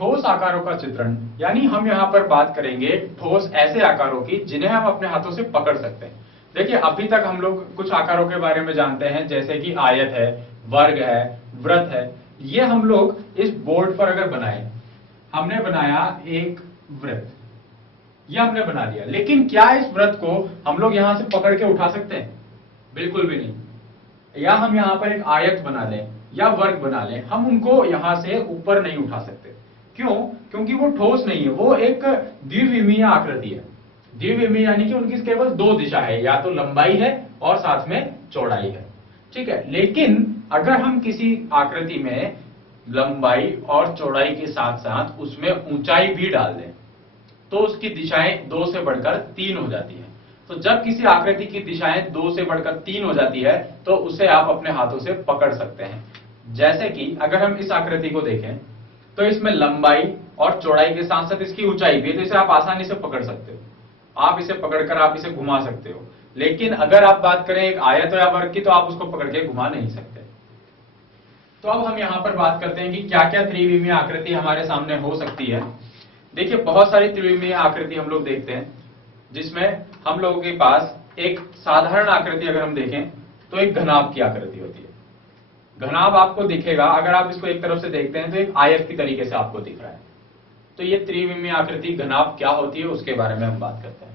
ठोस आकारों का चित्रण, यानी हम यहाँ पर बात करेंगे ठोस ऐसे आकारों की जिन्हें हम अपने हाथों से पकड़ सकते हैं। देखिए, अभी तक हम लोग कुछ आकारों के बारे में जानते हैं, जैसे कि आयत है, वर्ग है, वृत्त है। ये हम लोग इस बोर्ड पर अगर बनाए, हमने बनाया एक वृत्त, यह हमने बना लिया, लेकिन क्या इस वृत्त को हम लोग यहां से पकड़ के उठा सकते हैं? बिल्कुल भी नहीं। या हम यहां पर एक आयत बना लें या वर्ग बना लें, हम उनको यहां से ऊपर नहीं उठा सकते। क्यों? क्योंकि वो ठोस नहीं है, वो एक द्विविमीय आकृति है। द्विविमीय यानी कि उनकी केवल दो दिशा है, या तो लंबाई है और साथ में चौड़ाई है। ठीक है, लेकिन अगर हम किसी आकृति में लंबाई और चौड़ाई के साथ साथ उसमें ऊंचाई भी डाल दें, तो उसकी दिशाएं 2 से बढ़कर 3 हो जाती है। तो जब किसी आकृति की दिशाएं 2 से बढ़कर 3 हो जाती है, तो उसे आप अपने हाथों से पकड़ सकते हैं। जैसे कि अगर हम इस आकृति को देखें, तो इसमें लंबाई और चौड़ाई के साथ साथ इसकी ऊंचाई भी है, तो इसे आप आसानी से पकड़ सकते हो। आप इसे पकड़कर आप इसे घुमा सकते हो। लेकिन अगर आप बात करें एक आयत या वर्ग की, तो आप उसको पकड़ के घुमा नहीं सकते। तो अब हम यहां पर बात करते हैं कि क्या क्या त्रिविमीय आकृति हमारे सामने हो सकती है। देखिए, बहुत सारी त्रिविमीय आकृति हम लोग देखते हैं, जिसमें हम लोगों के पास एक साधारण आकृति अगर हम देखें, तो एक घनाभ की आकृति होती है। घनाभ आपको दिखेगा, अगर आप इसको एक तरफ से देखते हैं तो एक आयत की तरीके से आपको दिख रहा है। तो ये त्रिविमीय आकृति घनाभ क्या होती है, उसके बारे में हम बात करते हैं।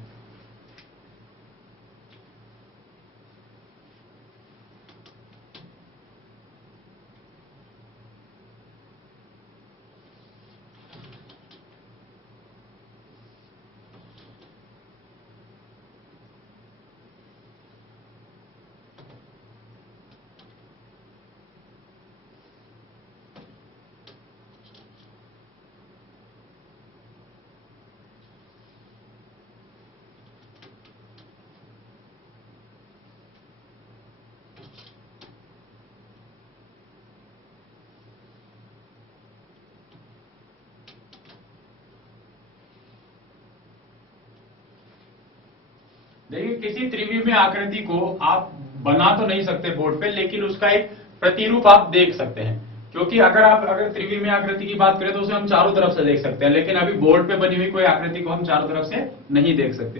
देखिए, किसी त्रिविमीय आकृति को आप बना तो नहीं सकते बोर्ड पे, लेकिन उसका एक प्रतिरूप आप देख सकते हैं। क्योंकि अगर त्रिविमीय आकृति की बात करें तो उसे हम चारों तरफ से देख सकते हैं, लेकिन अभी बोर्ड पे बनी हुई कोई आकृति को हम चारों तरफ से नहीं देख सकते।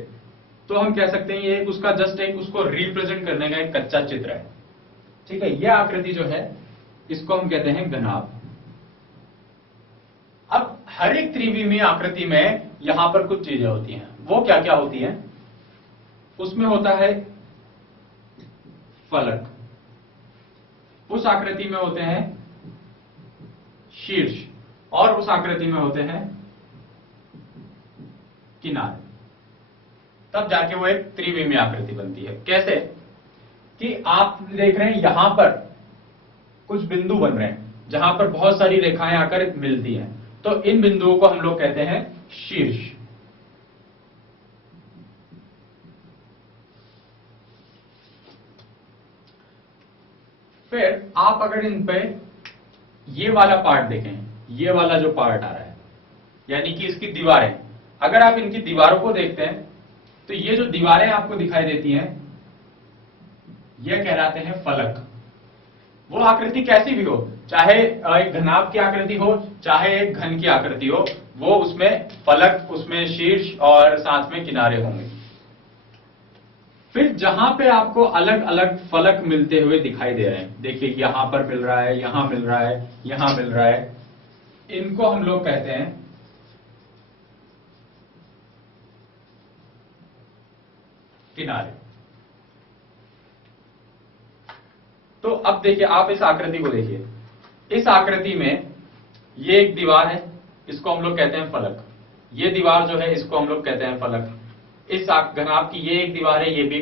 तो हम कह सकते हैं ये उसका जस्ट एक उसको रिप्रेजेंट करने का एक कच्चा चित्र है। ठीक है, यह आकृति जो है इसको हम कहते हैं घनाभ। अब हर एक त्रिविमीय आकृति में यहां पर कुछ चीजें होती हैं। वो क्या क्या होती हैं? उसमें होता है फलक, उस आकृति में होते हैं शीर्ष, और उस आकृति में होते हैं किनारे। तब जाके वो एक त्रिविमीय आकृति बनती है। कैसे? कि आप देख रहे हैं यहां पर कुछ बिंदु बन रहे हैं, जहां पर बहुत सारी रेखाएं आकर मिलती हैं, तो इन बिंदुओं को हम लोग कहते हैं शीर्ष। फिर आप अगर इन पे ये वाला पार्ट देखें, ये वाला जो पार्ट आ रहा है, यानी कि इसकी दीवारें, अगर आप इनकी दीवारों को देखते हैं, तो ये जो दीवारें आपको दिखाई देती हैं, ये कहलाते हैं फलक। वो आकृति कैसी भी हो, चाहे एक घनाभ की आकृति हो, चाहे एक घन की आकृति हो, वो उसमें फलक, उसमें शीर्ष और साथ में किनारे होंगे। फिर जहां पे आपको अलग अलग फलक मिलते हुए दिखाई दे रहे हैं, देखिए यहां पर मिल रहा है, यहां मिल रहा है, यहां मिल रहा है, इनको हम लोग कहते हैं किनारे। तो अब देखिए, आप इस आकृति को देखिए, इस आकृति में ये एक दीवार है, इसको हम लोग कहते हैं फलक। ये दीवार जो है इसको हम लोग कहते हैं फलक। इस घनाभ की ये एक दीवार है, ये भी